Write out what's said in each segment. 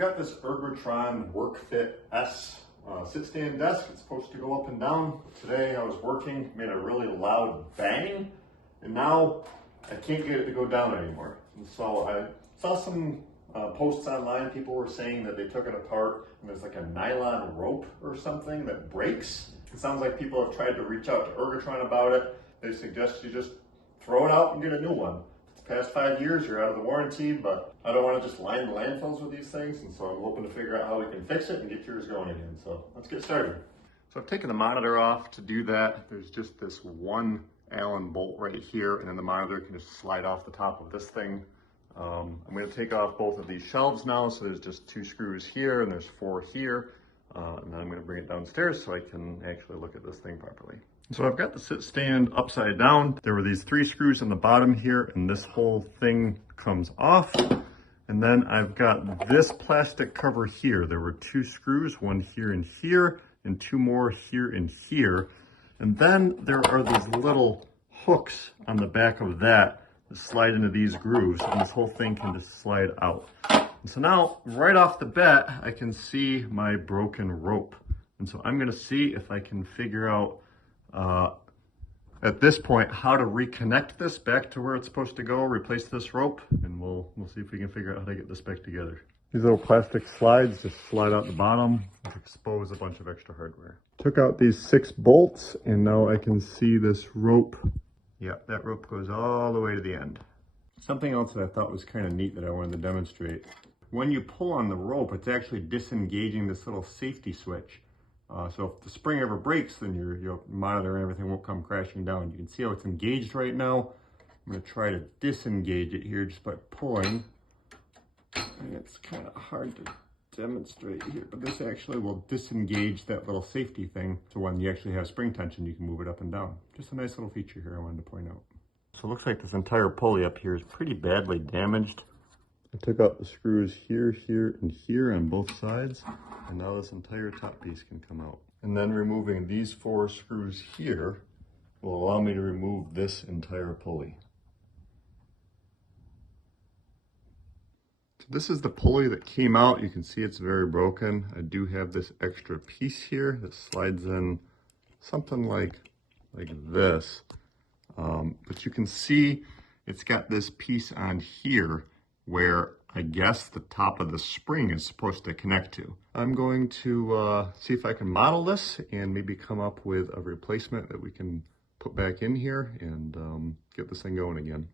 got this Ergotron Workfit-S sit-stand desk. It's supposed to go up and down. Today I was working, made a really loud bang, and now I can't get it to go down anymore. And so I saw some posts online. People were saying that they took it apart and there's like a nylon rope or something that breaks. It sounds like people have tried to reach out to Ergotron about it. They suggest you just throw it out and get a new one. It's past 5 years, you're out of the warranty, but I don't want to just line the landfills with these things, and so I'm hoping to figure out how we can fix it and get yours going again. So let's get started. So I've taken the monitor off. To do that, there's just this one Allen bolt right here, and then the monitor can just slide off the top of this thing. I'm going to take off both of these shelves now, so there's just 2 screws here and there's 4 here, and then I'm going to bring it downstairs so I can actually look at this thing properly. So I've got the sit stand upside down. There were these 3 screws on the bottom here, and this whole thing comes off. And then I've got this plastic cover here. There were 2 screws, one here and here, and 2 more here and here. And then there are these little hooks on the back of that slide into these grooves, and this whole thing can just slide out. And so now, right off the bat, I can see my broken rope. And so I'm gonna see if I can figure out, at this point, how to reconnect this back to where it's supposed to go, replace this rope, and we'll see if we can figure out how to get this back together. These little plastic slides just slide out the bottom and expose a bunch of extra hardware. Took out these 6 bolts, and now I can see this rope. Yeah, that rope goes all the way to the end. Something else that I thought was kind of neat that I wanted to demonstrate. When you pull on the rope, it's actually disengaging this little safety switch. So if the spring ever breaks, then your monitor and everything won't come crashing down. You can see how it's engaged right now. I'm going to try to disengage it here just by pulling. And it's kind of hard to demonstrate here, but this actually will disengage that little safety thing. So when you actually have spring tension, you can move it up and down. Just a nice little feature here I wanted to point out. So it looks like this entire pulley up here is pretty badly damaged. I took out the screws here, here, and here on both sides, and now this entire top piece can come out. And then removing these 4 screws here will allow me to remove this entire pulley. So this is the pulley that came out. You can see it's very broken. I do have this extra piece here that slides in something like this. But you can see it's got this piece on here where I guess the top of the spring is supposed to connect to. I'm going to see if I can model this and maybe come up with a replacement that we can put back in here and get this thing going again.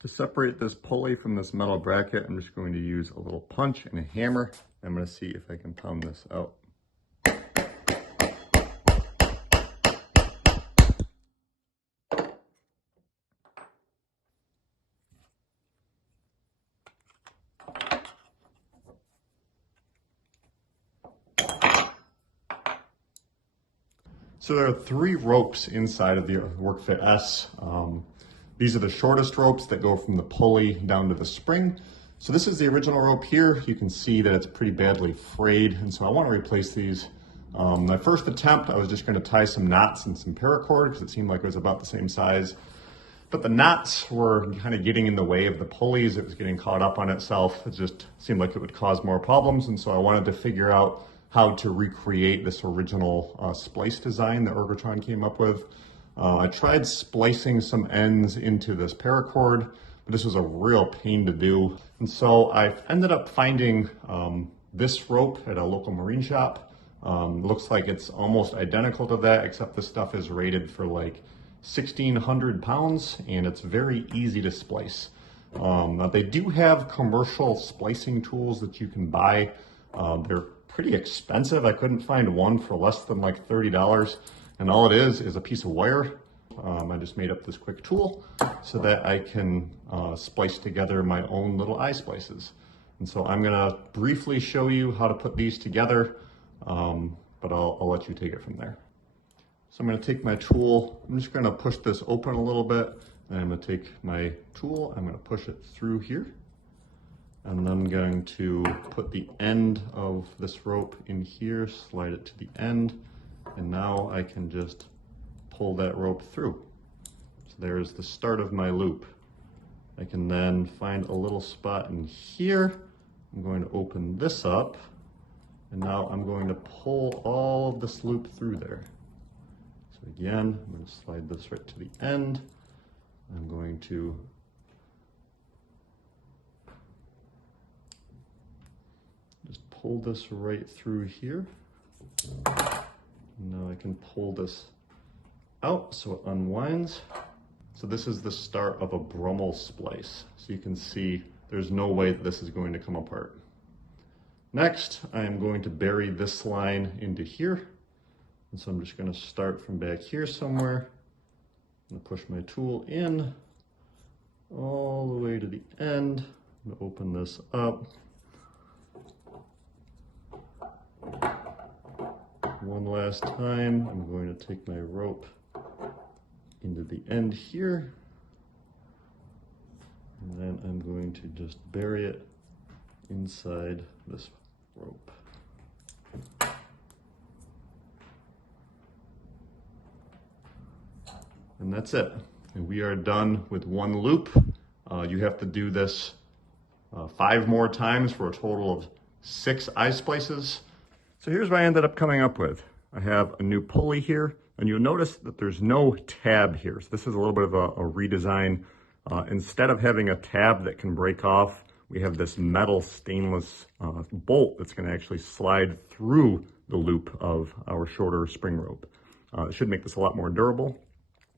To separate this pulley from this metal bracket, I'm just going to use a little punch and a hammer. I'm going to see if I can pound this out. So there are 3 ropes inside of the Workfit-S. These are the shortest ropes that go from the pulley down to the spring. So this is the original rope here. You can see that it's pretty badly frayed, and so I want to replace these. My first attempt, I was just going to tie some knots and some paracord because it seemed like it was about the same size. But the knots were kind of getting in the way of the pulleys. It was getting caught up on itself. It just seemed like it would cause more problems, and so I wanted to figure out how to recreate this original splice design that Ergotron came up with. I tried splicing some ends into this paracord, but this was a real pain to do. And so I ended up finding this rope at a local marine shop. Looks like it's almost identical to that, except this stuff is rated for like 1,600 pounds, and it's very easy to splice. Now they do have commercial splicing tools that you can buy. They're pretty expensive. I couldn't find one for less than like $30, and all it is a piece of wire. I just made up this quick tool so that I can splice together my own little eye splices. And so I'm gonna briefly show you how to put these together, but I'll let you take it from there. So I'm gonna take my tool, I'm just gonna push this open a little bit, and I'm gonna take my tool, I'm gonna push it through here. And I'm going to put the end of this rope in here, slide it to the end, and now I can just pull that rope through. So there's the start of my loop. I can then find a little spot in here I'm going to open this up, and now I'm going to pull all of this loop through there. So again, I'm going to slide this right to the end. I'm going to just pull this right through here. And now I can pull this out so it unwinds. So this is the start of a Brummel splice. So you can see there's no way that this is going to come apart. Next, I am going to bury this line into here. And so I'm just going to start from back here somewhere. I'm going to push my tool in all the way to the end. I'm going to open this up. One last time, I'm going to take my rope into the end here, and then I'm going to just bury it inside this rope. And that's it. And we are done with one loop. You have to do this 5 more times for a total of 6 eye splices. So here's what I ended up coming up with. I have a new pulley here, and you'll notice that there's no tab here. So this is a little bit of a redesign. Instead of having a tab that can break off, we have this metal stainless bolt that's going to actually slide through the loop of our shorter spring rope. It should make this a lot more durable.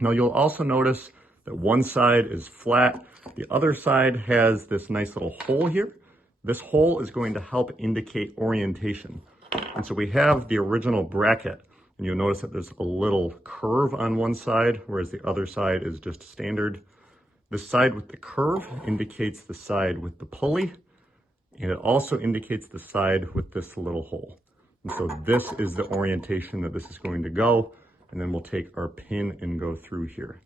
Now you'll also notice that one side is flat. The other side has this nice little hole here. This hole is going to help indicate orientation. And so we have the original bracket, and you'll notice that there's a little curve on one side, whereas the other side is just standard. The side with the curve indicates the side with the pulley, and it also indicates the side with this little hole. And so this is the orientation that this is going to go, and then we'll take our pin and go through here.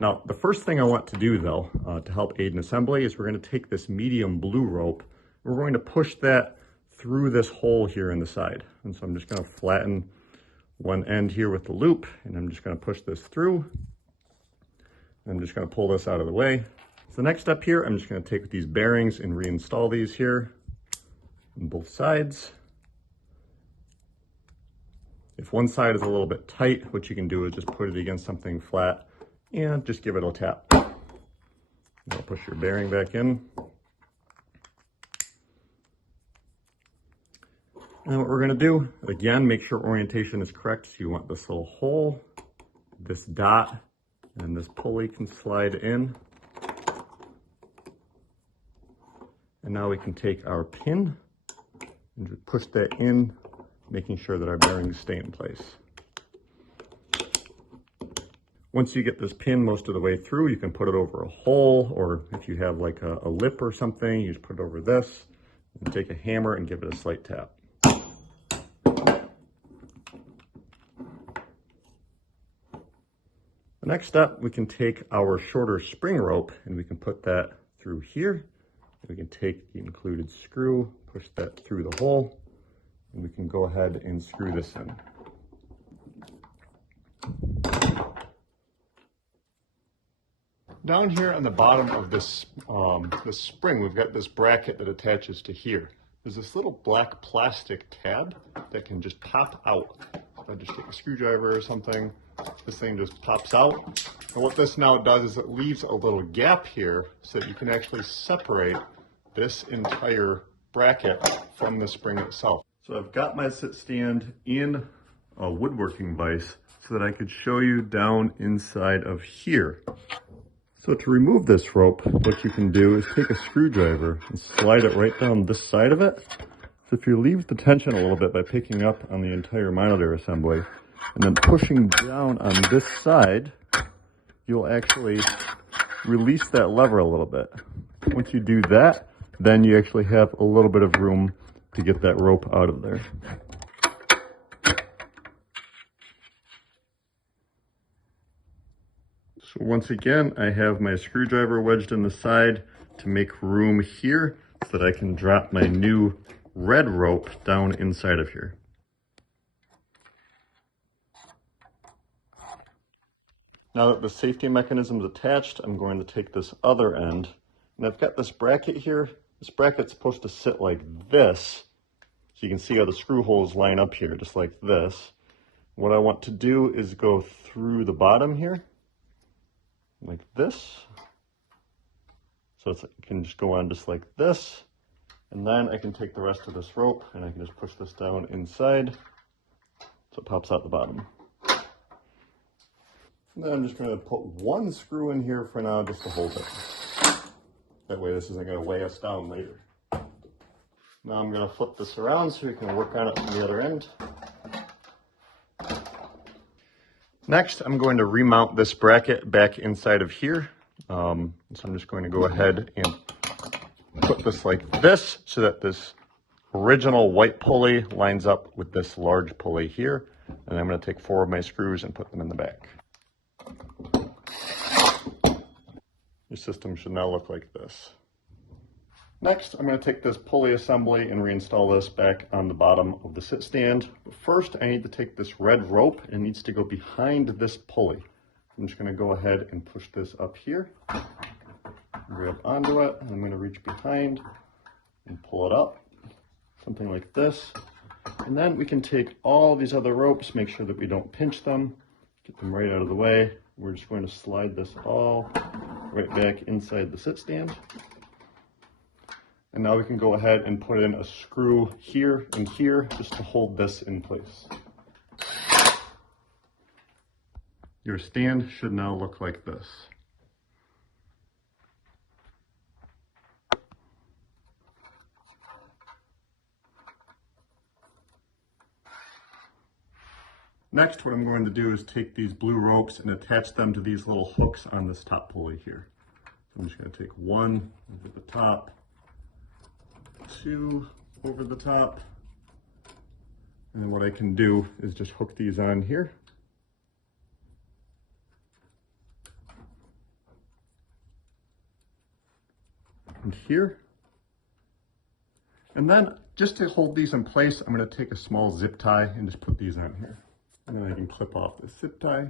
Now, the first thing I want to do, though, to help aid in assembly is we're going to take this medium blue rope, and we're going to push that through this hole here in the side. And so I'm just going to flatten one end here with the loop, and I'm just going to push this through. I'm just going to pull this out of the way. So next step here, I'm just going to take these bearings and reinstall these here on both sides. If one side is a little bit tight, what you can do is just put it against something flat and just give it a tap. Now push your bearing back in. And what we're going to do, again, make sure orientation is correct. So you want this little hole, this dot, and this pulley can slide in. And now we can take our pin and just push that in, making sure that our bearings stay in place. Once you get this pin most of the way through, you can put it over a hole, or if you have like a lip or something, you just put it over this, and take a hammer and give it a slight tap. The next step, we can take our shorter spring rope and we can put that through here. We can take the included screw, push that through the hole, and we can go ahead and screw this in. Down here on the bottom of this spring, we've got this bracket that attaches to here. There's this little black plastic tab that can just pop out. I just take a screwdriver or something, this thing just pops out. And what this now does is it leaves a little gap here so that you can actually separate this entire bracket from the spring itself. So I've got my sit stand in a woodworking vise so that I could show you down inside of here. So to remove this rope, what you can do is take a screwdriver and slide it right down this side of it. So if you relieve the tension a little bit by picking up on the entire monitor assembly and then pushing down on this side, you'll actually release that lever a little bit. Once you do that, then you actually have a little bit of room to get that rope out of there. So once again, I have my screwdriver wedged in the side to make room here so that I can drop my new red rope down inside of here. Now that the safety mechanism is attached, I'm going to take this other end, and I've got this bracket here. This bracket's supposed to sit like this. So you can see how the screw holes line up here, just like this. What I want to do is go through the bottom here, like this. So it can just go on just like this. And then I can take the rest of this rope and I can just push this down inside so it pops out the bottom. And then I'm just going to put one screw in here for now just to hold it. That way this isn't going to weigh us down later. Now I'm going to flip this around so we can work on it from the other end. Next, I'm going to remount this bracket back inside of here. So I'm just going to go ahead and put this like this so that this original white pulley lines up with this large pulley here. And I'm going to take 4 of my screws and put them in the back. Your system should now look like this. Next, I'm going to take this pulley assembly and reinstall this back on the bottom of the sit stand. But first, I need to take this red rope and it needs to go behind this pulley. I'm just going to go ahead and push this up here, grab onto it, and I'm going to reach behind and pull it up, something like this. And then we can take all these other ropes, make sure that we don't pinch them, get them right out of the way. We're just going to slide this all right back inside the sit stand. And now we can go ahead and put in a screw here and here just to hold this in place. Your stand should now look like this. Next, what I'm going to do is take these blue ropes and attach them to these little hooks on this top pulley here. So I'm just going to take 1 over the top, 2 over the top, and then what I can do is just hook these on here. And here. And then just to hold these in place, I'm going to take a small zip tie and just put these on here. And then I can clip off this zip tie.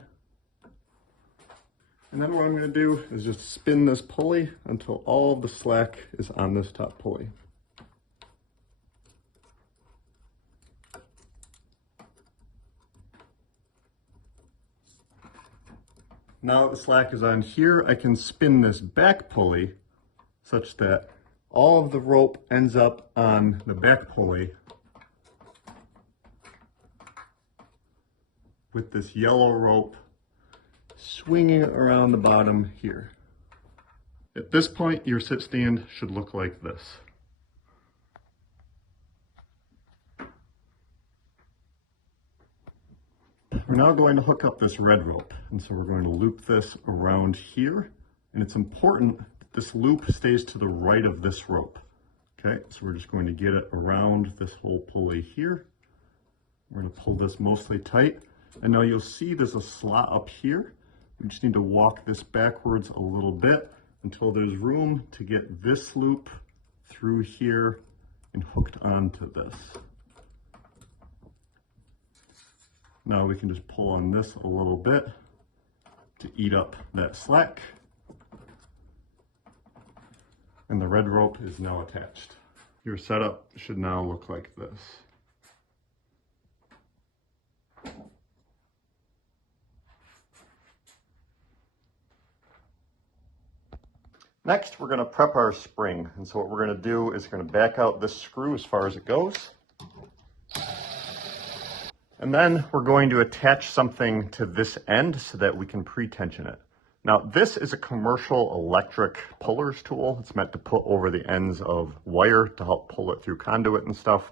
And then what I'm going to do is just spin this pulley until all of the slack is on this top pulley. Now that the slack is on here, I can spin this back pulley such that all of the rope ends up on the back pulley with this yellow rope swinging around the bottom here. At this point, your sit stand should look like this. We're now going to hook up this red rope, and so we're going to loop this around here, and it's important that this loop stays to the right of this rope. Okay, so we're just going to get it around this whole pulley here. We're going to pull this mostly tight. And now you'll see there's a slot up here. We just need to walk this backwards a little bit until there's room to get this loop through here and hooked onto this. Now we can just pull on this a little bit to eat up that slack. And the red rope is now attached. Your setup should now look like this. Next, we're going to prep our spring. And so what we're going to do is we're going to back out this screw as far as it goes. And then we're going to attach something to this end so that we can pre-tension it. Now, this is a commercial electric pullers tool. It's meant to put over the ends of wire to help pull it through conduit and stuff.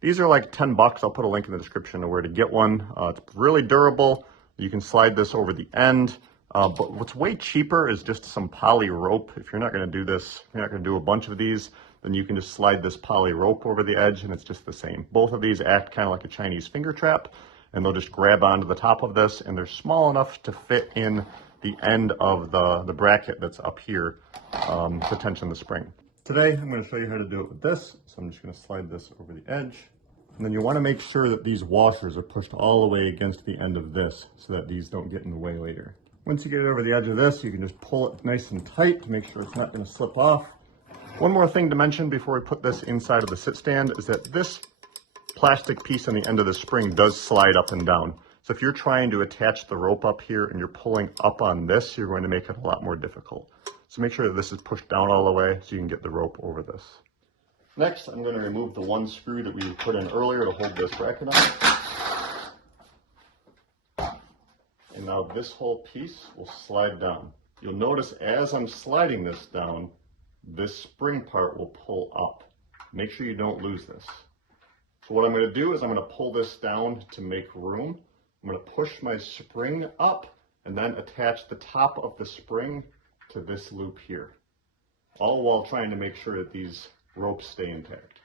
These are like 10 bucks. I'll put a link in the description of where to get one. It's really durable. You can slide this over the end. But what's way cheaper is just some poly rope. If you're not going to do this, if you're not going to do a bunch of these, then you can just slide this poly rope over the edge and it's just the same. Both of these act kind of like a Chinese finger trap, and they'll just grab onto the top of this, and they're small enough to fit in the end of the bracket that's up here to tension the spring. Today, I'm going to show you how to do it with this. So I'm just going to slide this over the edge. And then you want to make sure that these washers are pushed all the way against the end of this so that these don't get in the way later. Once you get it over the edge of this, you can just pull it nice and tight to make sure it's not going to slip off. One more thing to mention before we put this inside of the sit stand is that this plastic piece on the end of the spring does slide up and down. So if you're trying to attach the rope up here and you're pulling up on this, you're going to make it a lot more difficult. So make sure that this is pushed down all the way so you can get the rope over this. Next, I'm going to remove the one screw that we put in earlier to hold this bracket on. And now this whole piece will slide down. You'll notice as I'm sliding this down, this spring part will pull up. Make sure you don't lose this. So what I'm going to do is I'm going to pull this down to make room. I'm going to push my spring up and then attach the top of the spring to this loop here. All while trying to make sure that these ropes stay intact.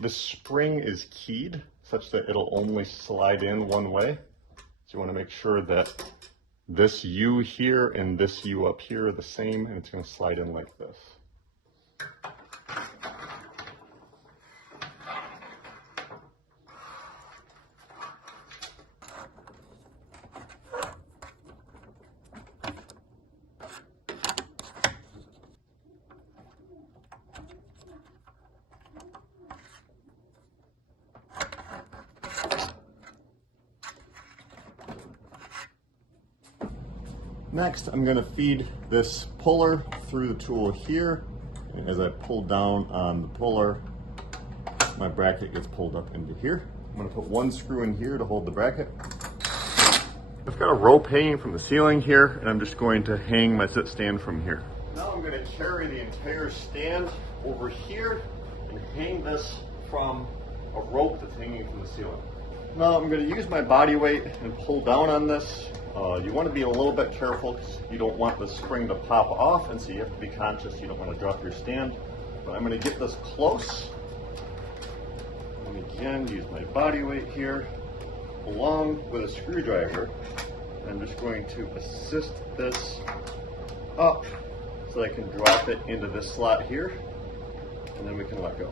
The spring is keyed such that it'll only slide in one way. So you want to make sure that this U here and this U up here are the same, and it's going to slide in like this. Next, I'm going to feed this puller through the tool here, and as I pull down on the puller, my bracket gets pulled up into here. I'm going to put one screw in here to hold the bracket. I've got a rope hanging from the ceiling here, and I'm just going to hang my sit stand from here. Now I'm going to carry the entire stand over here and hang this from a rope that's hanging from the ceiling. Now I'm going to use my body weight and pull down on this. You want to be a little bit careful because you don't want the spring to pop off, and so you have to be conscious you don't want to drop your stand. But I'm going to get this close. And again, use my body weight here along with a screwdriver. I'm just going to assist this up so I can drop it into this slot here, and then we can let go.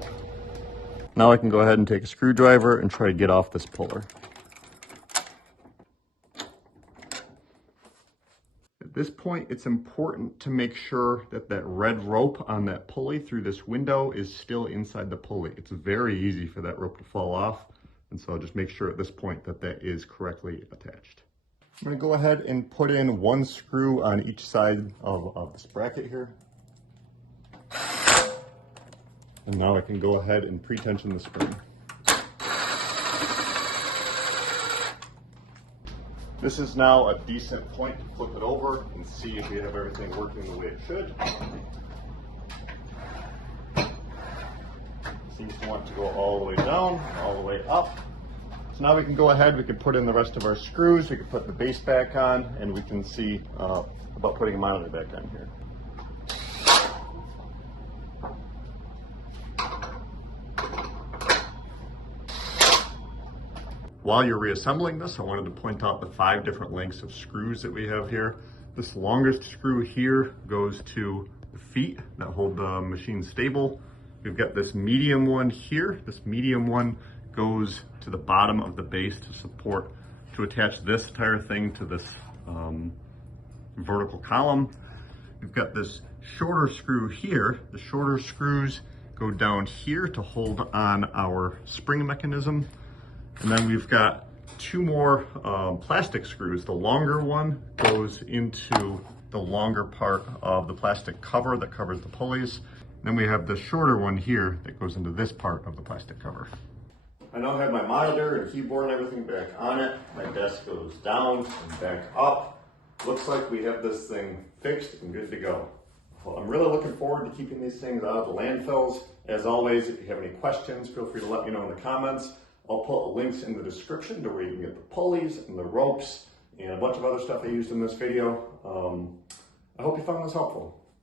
Now I can go ahead and take a screwdriver and try to get off this puller. At this point, it's important to make sure that that red rope on that pulley through this window is still inside the pulley. It's very easy for that rope to fall off, and so just make sure at this point that that is correctly attached. I'm going to go ahead and put in one screw on each side of this bracket here. And now I can go ahead and pre-tension the spring. This is now a decent point to flip it over and see if you have everything working the way it should. Seems to want to go all the way down, all the way up. So now we can go ahead, we can put in the rest of our screws, we can put the base back on, and we can see about putting a monitor back on here. While you're reassembling this, I wanted to point out the 5 different lengths of screws that we have here. This longest screw here goes to the feet that hold the machine stable. We've got this medium one here. This medium one goes to the bottom of the base to attach this entire thing to this vertical column. We've got this shorter screw here. The shorter screws go down here to hold on our spring mechanism. And then we've got 2 more plastic screws. The longer one goes into the longer part of the plastic cover that covers the pulleys. Then we have the shorter one here that goes into this part of the plastic cover. I now have my monitor and keyboard and everything back on it. My desk goes down and back up. Looks like we have this thing fixed and good to go. Well, I'm really looking forward to keeping these things out of the landfills. As always, if you have any questions, feel free to let me know in the comments. I'll put links in the description to where you can get the pulleys and the ropes and a bunch of other stuff I used in this video. I hope you found this helpful.